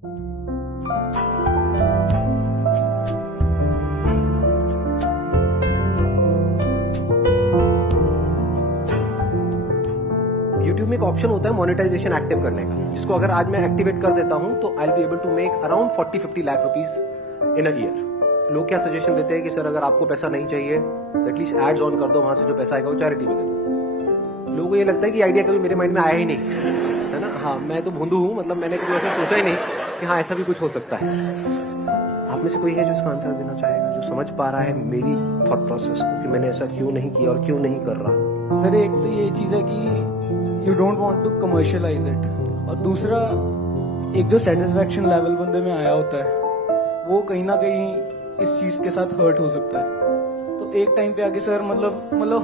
YouTube में एक option होता है मोनेटाइजेशन एक्टिव करने का, जिसको अगर आज मैं एक्टिवेट कर देता हूं तो I will be able to make around 40-50 lakh rupees in a year. लोग क्या सजेशन देते हैं कि सर अगर आपको पैसा नहीं चाहिए तो एटलीस्ट एड्स ऑन कर दो, वहां से जो पैसा आएगा वो चैरिटी में दे दो। लोगों को ये लगता है कि आइडिया कभी मेरे माइंड में आया ही नहीं, है ना। हाँ, मैं तो भोंदू हूं, मतलब मैंने कभी ऐसा सोचा ही नहीं कि हाँ ऐसा भी कुछ हो सकता है। आप में से कोई है जो इसका आंसर देना चाहेगा, जो समझ पा रहा है मेरी थॉट प्रोसेस को कि मैंने ऐसा क्यों नहीं किया और क्यों नहीं कर रहा? सर एक तो ये चीज है कि you don't want to commercialize it, और दूसरा एक जो सेटिस्फेक्शन लेवल बंदे में आया होता है वो कहीं ना कहीं इस चीज के साथ हर्ट हो सकता है। तो एक टाइम पे आके सर मतलब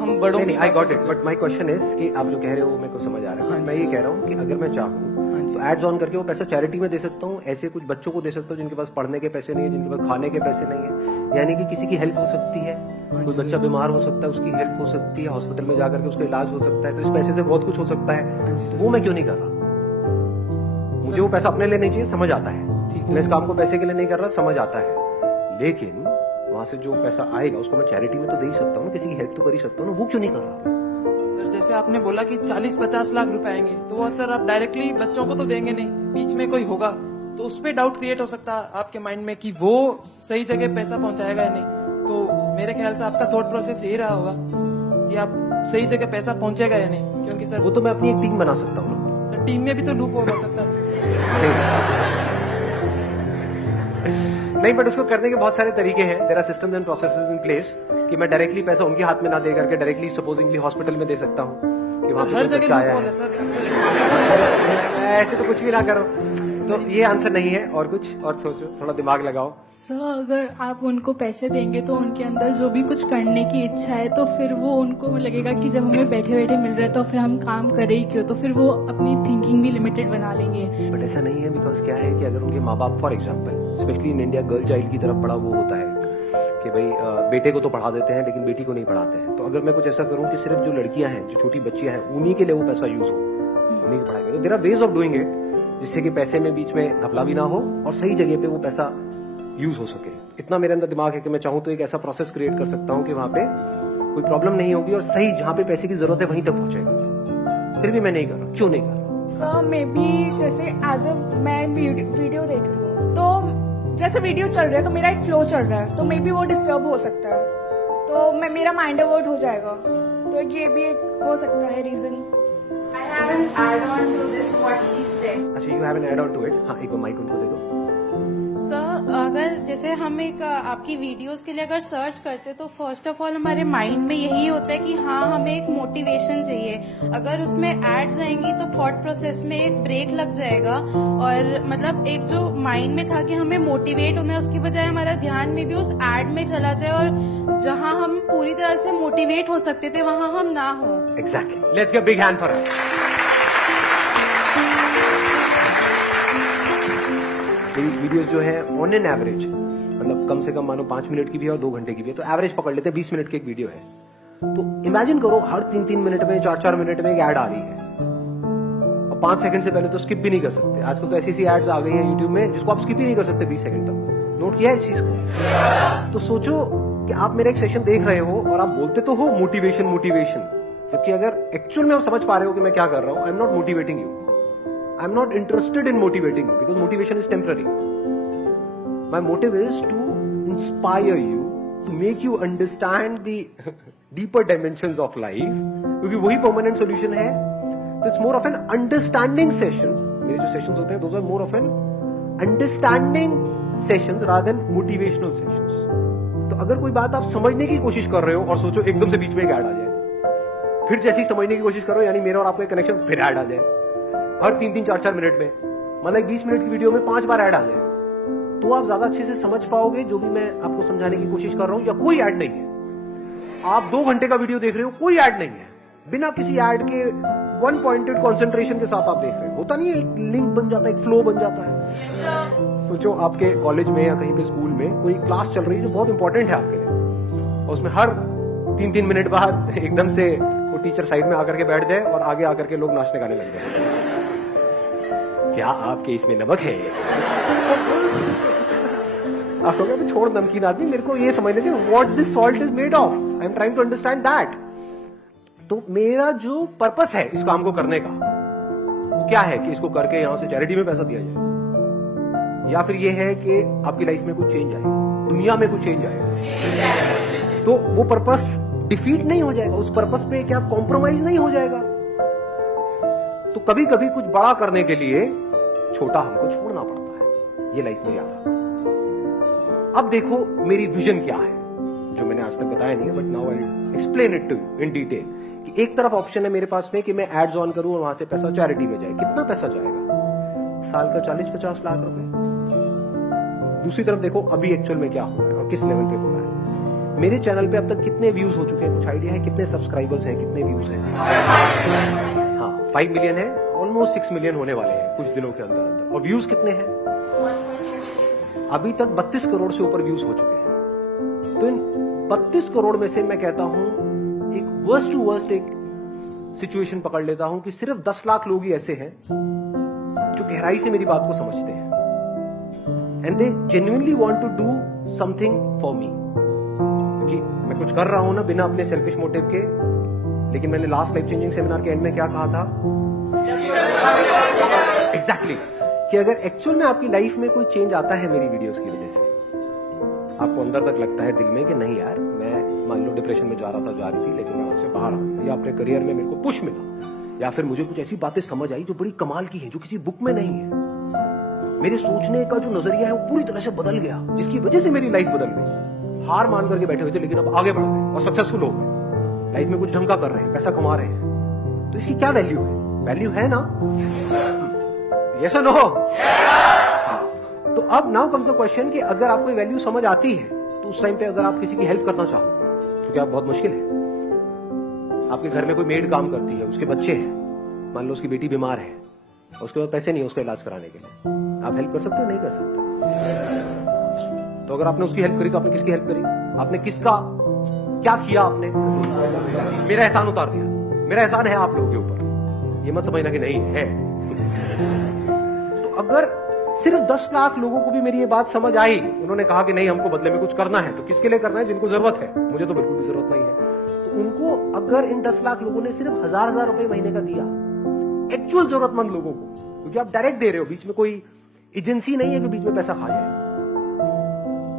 हम बड़ों नहीं, I got it, but my question is कि आप जो कह रहे हो वो मेरे को समझ आ रहा है। मैं ये कह रहा हूँ कि अगर मैं चाहूँ तो एड्स ऑन करके वो पैसा चैरिटी में दे सकता हूँ, ऐसे कुछ बच्चों को दे सकता हूँ जिनके पास पढ़ने के पैसे नहीं है, जिनके पास खाने के पैसे नहीं है, यानी कि किसी की हेल्प हो सकती है। कोई बच्चा बीमार हो सकता है, उसकी हेल्प हो सकती है, हॉस्पिटल में जाकर के उसका इलाज हो सकता है, तो इस पैसे से बहुत कुछ हो सकता है। वो मैं क्यों नहीं कर रहा? मुझे वो पैसा अपने लिए नहीं चाहिए, समझ आता है। मैं इस काम को पैसे के लिए नहीं कर रहा, समझ आता है, लेकिन वहां से जो पैसा आएगा उसको मैं चैरिटी में तो दे ही सकता हूँ, किसी की हेल्प तो कर ही सकता हूँ ना। वो क्यों नहीं कर रहा? सर जैसे आपने बोला कि 40-50 लाख रुपए आएंगे, तो वो सर आप डायरेक्टली बच्चों को तो देंगे नहीं, बीच में कोई होगा तो उस पर डाउट क्रिएट हो सकता है आपके माइंड में कि वो सही जगह पैसा पहुंचाएगा या नहीं। तो मेरे ख्याल से आपका थॉट प्रोसेस यही रहा होगा कि आप सही जगह पैसा पहुंचेगा या नहीं, क्योंकि सर वो तो मैं अपनी एक टीम बना सकता हूँ। सर टीम में भी तो लूप हो सकता है। नहीं, बट उसको करने के बहुत सारे तरीके हैं। There are systems and processes in place कि मैं डायरेक्टली पैसा उनके हाथ में ना दे करके डायरेक्टली सपोजिंगली हॉस्पिटल में दे सकता हूँ कि वहां हर पे जगह आया लूप है। सर ऐसे तो कुछ भी ना करो। तो ये आंसर नहीं है, और कुछ और सोचो, थोड़ा दिमाग लगाओ। सर अगर आप उनको पैसे देंगे तो उनके अंदर जो भी कुछ करने की इच्छा है तो फिर वो उनको लगेगा कि जब हमें बैठे बैठे मिल रहा है तो फिर हम काम करें ही क्यों, तो फिर वो अपनी थिंकिंग भी लिमिटेड बना लेंगे। बट ऐसा नहीं है, बिकॉज क्या है कि अगर उनके माँ बाप for example specially in India girl child की तरफ बड़ा वो होता है कि भाई बेटे को तो पढ़ा देते हैं लेकिन बेटी को नहीं पढ़ाते हैं। तो अगर मैं कुछ ऐसा करूं कि सिर्फ जो लड़कियां हैं, जो छोटी बच्चियां हैं, उन्हीं के लिए वो पैसा यूज हो, उन्हीं की पढ़ाई में, तो there are ways of doing it जिससे कि पैसे में बीच में घपला भी ना हो और सही जगह पे वो पैसा यूज हो सके। इतना मेरे अंदर दिमाग है कि मैं चाहूं तो एक ऐसा प्रोसेस क्रिएट कर सकता हूं कि वहां पे कोई प्रॉब्लम नहीं होगी और सही जहां पे पैसे की जरूरत है वहीं तक पहुंचेगा। फिर भी मैं नहीं कर रहा, क्यों नहीं कर रहा? सर मे बी जैसे एज अ मैं वीडियो देख रही हूँ तो जैसे वीडियो चल रहा है तो मेरा एक फ्लो चल रहा है, तो मे बी वो डिस्टर्ब हो सकता है, तो मेरा माइंड डाइवर्ट हो जाएगा, तो ये भी एक हो सकता है reason. I have an add-on to this what she said. अच्छा, you have an add on to it. हाँ, एक बार माइक उनको दे दो। सर अगर जैसे हम एक आपकी वीडियोस के लिए अगर सर्च करते तो फर्स्ट ऑफ ऑल हमारे माइंड में यही होता है कि हाँ हमें एक मोटिवेशन चाहिए। अगर उसमें एड्स आएंगी तो थॉट प्रोसेस में एक ब्रेक लग जाएगा, और मतलब एक जो माइंड में था कि हमें मोटिवेट होना है उसकी बजाय हमारा ध्यान में भी उस एड में चला जाए, और जहाँ हम पूरी तरह से मोटिवेट हो सकते थे वहाँ हम ना हो। Exactly, let's give big hand for her. Videos जो है ऑन एन एवरेज मतलब कम से कम मानो 5 मिनट की भी है और 2 घंटे की भी है, तो एवरेज पकड़ लेते हैं 20 मिनट की एक वीडियो है। तो इमेजिन करो हर 3-3 मिनट में 4-4 मिनट में एक ऐड आ रही है, और 5 सेकंड से पहले तो स्किप भी नहीं कर सकते। आजकल तो ऐसी एड्स आ गई हैं यूट्यूब में जिसको आप स्किप ही नहीं कर सकते 20 सेकंड तक। नोट किया है इस चीज को? तो सोचो कि आप मेरा एक सेशन देख रहे हो और आप बोलते तो हो मोटिवेशन, जबकि अगर एक्चुअल में आप समझ पा रहे हो कि मैं क्या कर रहा हूं, I am not motivating you, I am not interested in motivating you because motivation is temporary. My motive is to inspire you, to make you understand the deeper dimensions of life. क्योंकि वही permanent solution है। तो it's more of an understanding session. मेरे जो sessions होते हैं, those are more of an understanding sessions rather than motivational sessions. तो अगर कोई बात आप समझने की कोशिश कर रहे हो और सोचो एकदम से बीच में एक ऐड आ जाए, फिर जैसे ही समझने की कोशिश करो यानी मेरा और आपका कनेक्शन फिर ऐड आ जाए हर 3-3, 4-4 मिनट में, मतलब 20 मिनट की वीडियो में 5 बार ऐड आ जाए, तो आप ज्यादा अच्छे से समझ पाओगे जो भी मैं आपको समझाने की कोशिश कर रहा हूं। या कोई ऐड नहीं है, आप 2 घंटे का वीडियो देख रहे हो, कोई ऐड नहीं है, बिना किसी ऐड के वन पॉइंटेड कॉन्सेंट्रेशन के साथ आप देख रहे हो। होता नहीं है, एक लिंक बन जाता है, एक फ्लो बन जाता है। सोचो आपके कॉलेज में या कहीं पे स्कूल में कोई क्लास चल रही है जो बहुत इंपॉर्टेंट है आपके लिए, और उसमें हर 3-3 मिनट बाद एकदम से वो टीचर साइड में आकर के बैठ जाए और आगे आकर के लोग नाचने गाने लग जाए। क्या आपके इसमें नमक है? आप लोग तो छोड़ नमकीन आदमी, मेरे को ये समझने दे what this salt is made of. I am trying to understand that. तो मेरा जो पर्पस है इस काम को करने का वो क्या है कि इसको करके यहां से चैरिटी में पैसा दिया जाए, या फिर ये है कि आपकी लाइफ में कुछ चेंज आए, दुनिया में कुछ चेंज आए। तो वो पर्पस डिफीट नहीं हो जाएगा, उस पर्पस पे क्या कॉम्प्रोमाइज नहीं हो जाएगा। तो कभी कभी कुछ बड़ा करने के लिए छोटा हमको छोड़ना पड़ता है, ये लाइफ में याद रखो। अब देखो मेरी विजन क्या है, जो मैंने आज तक बताया नहीं है, but now I explain it to in detail. कि एक तरफ ऑप्शन है मेरे पास में कि मैं एड्स ऑन करूं और वहां से पैसा चैरिटी में जाए। कितना पैसा जाएगा? साल का 40-50 लाख रुपए। दूसरी तरफ देखो अभी एक्चुअल में क्या हो रहा है और किस लेवल पे हो रहा है। मेरे चैनल पे अब तक कितने व्यूज हो चुके हैं? कुछ आइडिया है? कितने सब्सक्राइबर्स हैं, कितने व्यूज हैं? हाँ, 5 मिलियन है, ऑलमोस्ट 6 मिलियन होने वाले हैं कुछ दिनों के अंदर अंदर। और व्यूज कितने हैं? अभी तक 32 करोड़ से ऊपर व्यूज हो चुके हैं। तो इन 32 करोड़ में से मैं कहता हूं एक वर्स्ट टू वर्स्ट एक सिचुएशन पकड़ लेता हूं कि सिर्फ 10 लाख लोग ही ऐसे हैं जो गहराई से मेरी बात को समझते हैं and they genuinely want to do something for me. क्योंकि मैं कुछ कर रहा हूं ना बिना अपने सेल्फिश मोटिव के। लेकिन मैंने लास्ट लाइफ चेंजिंग सेमिनार के एंड में क्या कहा था? एग्जैक्टली कि अगर एक्चुअल में आपकी लाइफ में कोई चेंज आता है मेरी वीडियोस की वजह से, आपको अंदर तक लगता है दिल में कि नहीं यार, मैं मान लो डिप्रेशन में जा रहा था, जा रही थी, लेकिन मैं वहां से बाहर आ, या अपने करियर में मेरे को पुश मिला, या फिर मुझे कुछ ऐसी बातें समझ आई जो बड़ी कमाल की है, जो किसी बुक में नहीं है। मेरे सोचने का जो नजरिया है वो पूरी तरह से बदल गया, जिसकी वजह से मेरी लाइफ बदल गई। हार मान करके बैठे हुए थे, लेकिन अब आगे बढ़ गए और सक्सेसफुल हो गए, लाइफ में कुछ ढंग का कर रहे हैं, पैसा कमा रहे हैं। तो इसकी क्या वैल्यू है? वैल्यू है ना? यस और नो? तो अब नाउ कम्स द क्वेश्चन कि अगर आपको वैल्यू समझ आती है तो उस टाइम पे अगर आप किसी की हेल्प करना चाहो तो क्या बहुत मुश्किल है? आपके घर में कोई मेड काम करती है, उसके बच्चे हैं, मान लो उसकी बेटी बीमार है और उसके बाद पैसे नहीं है उसका इलाज कराने के लिए, आप हेल्प कर सकते हो? नहीं कर सकते। तो अगर आपने उसकी हेल्प करी तो आपने किसकी हेल्प करी? आपने किसका क्या किया? आपने मेरा एहसान उतार दिया। मेरा एहसान है आप लोगों के ऊपर, ये मत समझना कि नहीं है। तो अगर सिर्फ 10 लाख लोगों को भी मेरी ये बात समझ आई, उन्होंने कहा कि नहीं हमको बदले में कुछ करना है, तो किसके लिए करना है? जिनको जरूरत है, मुझे तो बिल्कुल भी जरूरत नहीं है। तो उनको अगर इन 10 लाख लोगों ने सिर्फ 1000 रुपए महीने का दिया एक्चुअल जरूरतमंद लोगों को, क्योंकि आप डायरेक्ट दे रहे हो, बीच में कोई एजेंसी नहीं है कि बीच में पैसा खा जाए।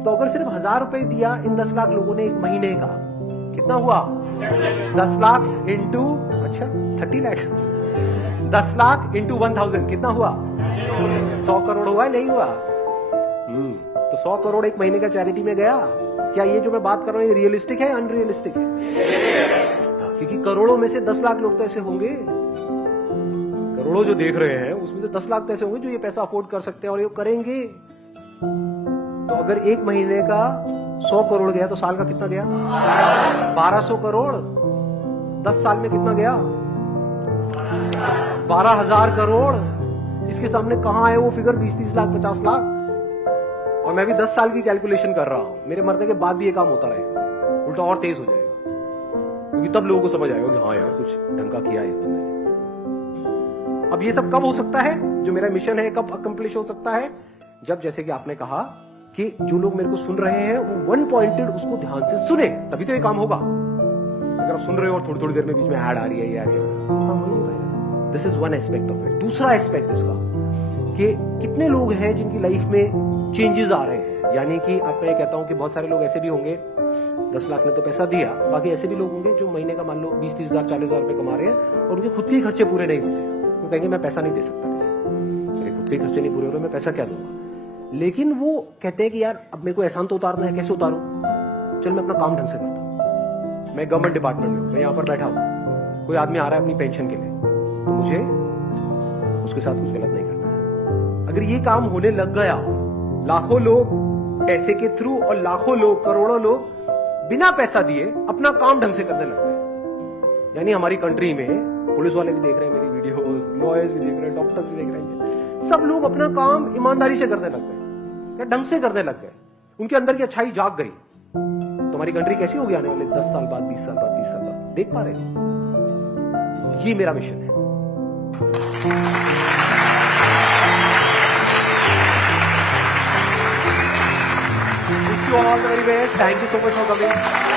तो अगर सिर्फ 1000 रुपए दिया इन 10 लाख लोगों ने एक महीने का, कितना हुआ? 10 लाख इंटू 30 लाख, 10 लाख इंटू 1000 कितना हुआ? 100 करोड़ हुआ? नहीं हुआ? तो 100 करोड़ एक महीने का चैरिटी में गया। क्या ये जो मैं बात कर रहा हूँ ये रियलिस्टिक है, अनरियलिस्टिक है? क्योंकि करोड़ों में से 10 लाख लोग तो ऐसे होंगे, करोड़ों जो देख रहे हैं उसमें से 10 लाख तो ऐसे होंगे जो ये पैसा अफोर्ड कर सकते हैं और ये करेंगे। तो अगर एक महीने का 100 करोड़ गया तो साल का कितना गया? 1200 करोड़। 10 साल में कितना गया? 12,000 करोड़। इसके सामने कहां है वो फिगर 20-30 लाख 50 लाख? और मैं भी 10 साल की कैलकुलेशन कर रहा हूं। मेरे मरने के बाद भी ये काम होता रहेगा, उल्टा और तेज हो जाएगा, क्योंकि तब लोगों को समझ आएगा कि हाँ यार कुछ ढंग का किया है इस बंदे ने। अब ये सब कब हो सकता है? जो मेरा मिशन है कब अकम्प्लिश हो सकता है? जब, जैसे कि आपने कहा कि जो लोग मेरे को सुन रहे हैं वो वन पॉइंटेड उसको ध्यान से सुने, तभी तो ये काम होगा। अगर आप सुन रहे हो और थोड़ी थोड़ी देर में बीच में ऐड आ रही है, ये आ रही है, this is one aspect of it. दूसरा एस्पेक्ट इसका कि कितने लोग हैं जिनकी लाइफ में चेंजेस आ रहे हैं। यानी कि आप मैं कहता हूं कि बहुत सारे लोग ऐसे भी होंगे, 10 लाख ने तो पैसा दिया, बाकी ऐसे भी लोग होंगे जो महीने का मान लो 20-30 हजार 40,000 रुपए कमा रहे हैं और उनके खुद के खर्चे पूरे नहीं होते। वो कहेंगे मैं पैसा नहीं दे सकता, मेरे खुद के खर्चे नहीं पूरे हो रहे, मैं पैसा क्या दूंगा? लेकिन वो कहते हैं कि यार अब मेरे को एहसान तो उतारना है, कैसे उतारूं? चल मैं अपना काम ढंग से करता हूं। मैं गवर्नमेंट डिपार्टमेंट में हूं, मैं यहां पर बैठा हूं, कोई आदमी आ रहा है अपनी पेंशन के लिए, तो मुझे उसके साथ कुछ गलत नहीं करना है। अगर ये काम होने लग गया, लाखों लोग पैसे के थ्रू और लाखों लोग, करोड़ों लोग बिना पैसा दिए अपना काम ढंग से करने लग गए। यानी हमारी कंट्री में पुलिस वाले भी देख रहे हैं मेरी वीडियोस, लॉयर्स भी देख रहे हैं, डॉक्टर्स भी देख रहे हैं, सब लोग अपना काम ईमानदारी से करने लग गए, ढंग से करने लग गए, उनके अंदर की अच्छाई जाग गई। तो हमारी कंट्री कैसी होगी आने वाले 10 साल बाद, 20 साल बाद, 30 साल बाद? देख पा रहे हो? ये मेरा मिशन है। you all the very best. Thank you so much for coming.